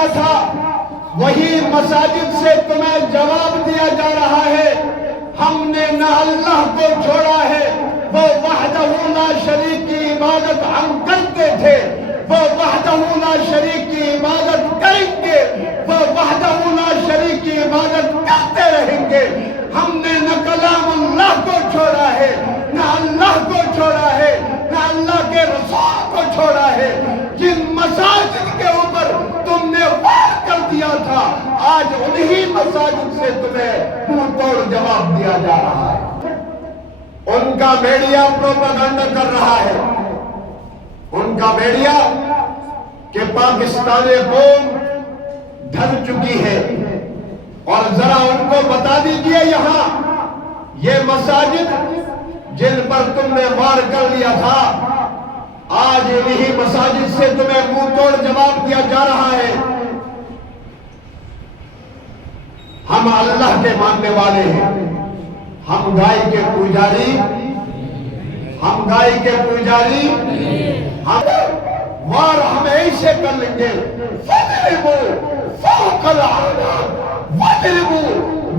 دیا تھا وہی مساجد سے تمہیں جواب دیا جا رہا ہے۔ ہم نے نہ اللہ کو چھوڑا ہے، وہ وحدہ لا شریک کی عبادت ہم کرتے تھے، وہ وحدہ لا شریک کی عبادت کریں گے، وہ وحدہ لا شریک کی عبادت کرتے رہیں گے۔ ہم نے نہ کلام اللہ کو چھوڑا ہے، نہ اللہ کو چھوڑا ہے، نہ اللہ کے رسول کو چھوڑا ہے۔ جن مساجد کے اوپر تم نے وار کر دیا تھا، آج انہی مساجد سے تمہیں منہ توڑ جواب دیا جا رہا ہے۔ ان کا میڈیا پروپیگنڈا کر رہا ہے، ان کا میڈیا کہ پاکستان قوم ڈھل چکی ہے، اور ذرا ان کو بتا دیجئے یہاں یہ مساجد جن پر تم نے وار کر لیا تھا، آج انہی مساجد سے تمہیں منہ توڑ جواب دیا جا رہا ہے۔ ہم اللہ کے ماننے والے ہیں، ہم گائے کے پجاری، ہم گائے کے پجاری، ہم وار ہم ایسے کر لیں گے، فَضْرِبُوا فَوْقَ الْأَعْنَاقِ وَاضْرِبُوا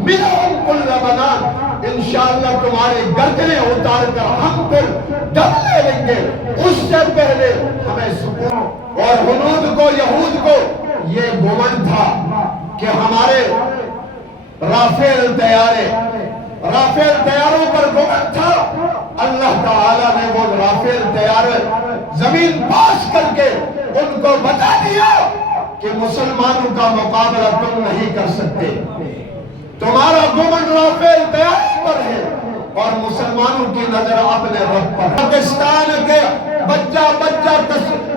مِنْهُمْ كُلَّ بَنَانٍ۔ انشاءاللہ تمہاری گردنیں اتار کر ہم پھر ڈب لے لیں گے۔ اس سے پہلے ہمیں سکون اور ہنود کو، یہود کو یہ گمن تھا کہ ہمارے رافیل طیاروں پر گمن تھا۔ اللہ تعالیٰ نے وہ رافیل طیارے زمین پاس کر کے ان کو بتا دیا کہ مسلمانوں کا مقابلہ تم نہیں کر سکتے، تمہارا گمن رافیل طیارے پر ہے اور مسلمانوں کی نظر اپنے رب پر۔ پاکستان کے بچہ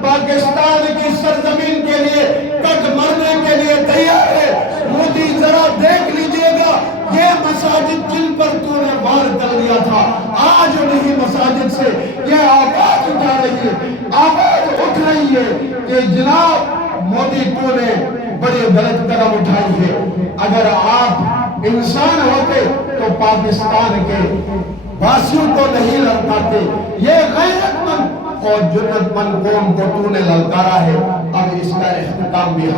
پاکستان کی سرزمین کے لیے کٹ مرنے کے لیے تیار ہے۔ مودی ذرا دیکھ لیجئے گا، یہ مساجد جن پر تو نے وار کر لیا تھا، آج انہی مساجد سے یہ آواز اٹھا رہی ہے، آواز اٹھ رہی ہے کہ جناب مودی تو نے بڑی غلط قدم اٹھائی ہے۔ اگر آپ انسان ہوتے تو پاکستان کے باسیوں کو نہیں للکارتے، یہ غیرت مند اور جرت مند قوم کو تو نے للکارا ہے۔ اب اس کا اختتام بھی